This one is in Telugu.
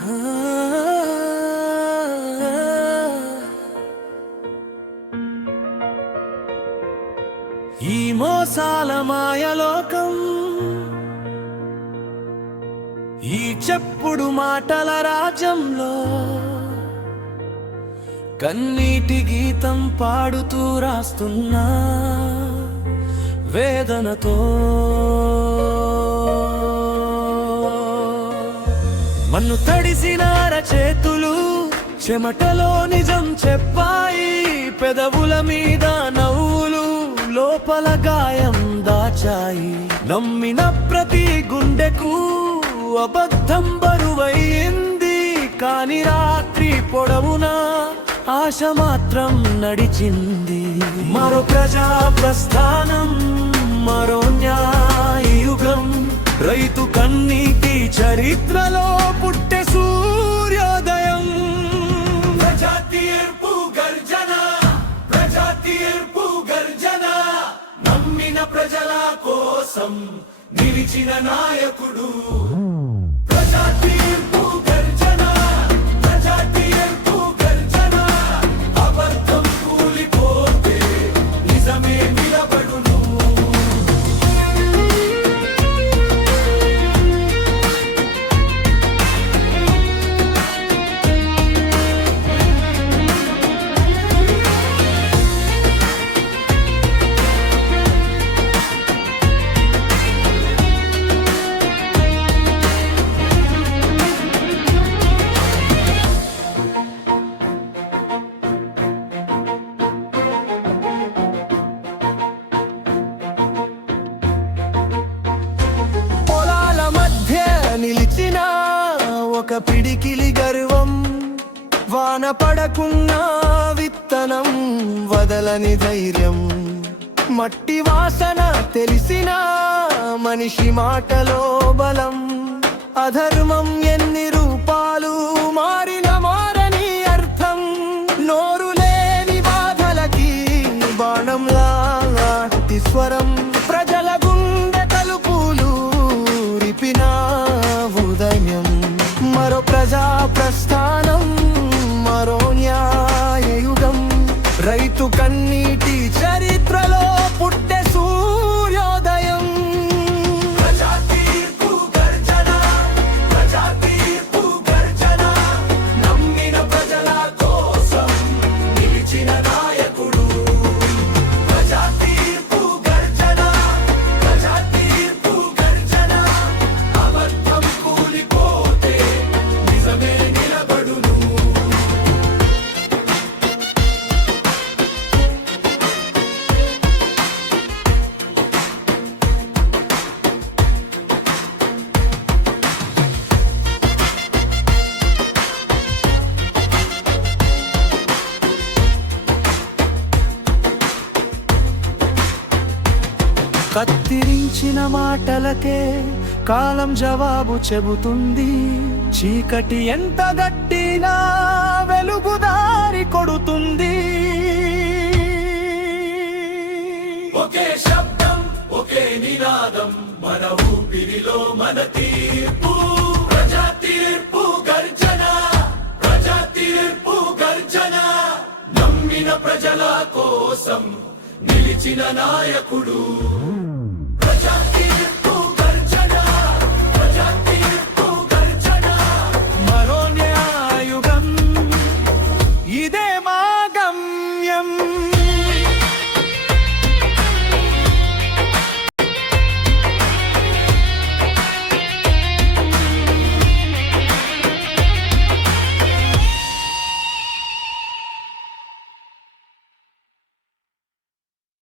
ఈ మోసాల మాయలోకం, ఈ చెప్పుడు మాటల రాజ్యంలో కన్నీటి గీతం పాడుతూ రాస్తున్నా వేదనతో. మన్ను తడిసిన అరచేతులు చెమటలో నిజం చెప్పాయి, పెదవుల మీద నవ్వులు లోపల గాయం దాచాయి. నమ్మిన ప్రతి గుండెకు అబద్ధం బరువైంది, కాని రాత్రి పొడవునా ఆశ మాత్రం నడిచింది. మరో ప్రజా ప్రస్థానం, మరో న్యాయయుగం, రైతు కన్నీటి చరిత్రలో పుట్టే సూర్యోదయం. ప్రజా తీర్పు గర్జన, ప్రజా తీర్పు గర్జన, నమ్మిన ప్రజల కోసం నిలిచిన నాయకుడు. ప్రజా తీర్పు గర్జన, ప్రజా తీర్పు గర్జన, అబద్ధం కూలిపోతే నిజమే నిలబడును. నిలిచిన ఒక పిడికిలి గర్వం, వాన పడకున్న విత్తనం, వదలని ధైర్యం, మట్టి వాసన తెలిసిన మనిషి మాటలో బలం. అధర్మం ఎన్ని రూపాలు మారిన మారని అర్థం, నోరు లేని బాధలకి బాణంలా స్వరం. ప్రజల గుండె తలుపులు రిపిన ఉదయం, మరో ప్రజా ప్రస్థానం, మరో న్యాయయుగం, రైతు కన్నీటి చరిత్రలో పుట్టే సూర్యోదయం. ప్రజా తీర్పు గర్జన, ప్రజా తీర్పు గర్జన, నమ్మిన ప్రజల కోసం నిలిచిన నాయకుడు. ప్రజా తీర్పు గర్జన, ప్రజా తీర్పు గర్జన, అబద్ధం కూలిపోతే నిజమే నిలబడును. కత్తిరించిన మాటలకే కాలం జవాబు చెబుతుంది. చీకటి ఎంత గట్టినా వెలుగుదారి కొడుతుంది. ఒకే శబ్దం, ఒకే నినాదం, మన ఊపిరిలో మన తీర్పు. ప్రజా తీర్పు గర్జన, ప్రజా తీర్పు గర్జన, నమ్మిన ప్రజల కోసం నిలిచిన నాయకుడు.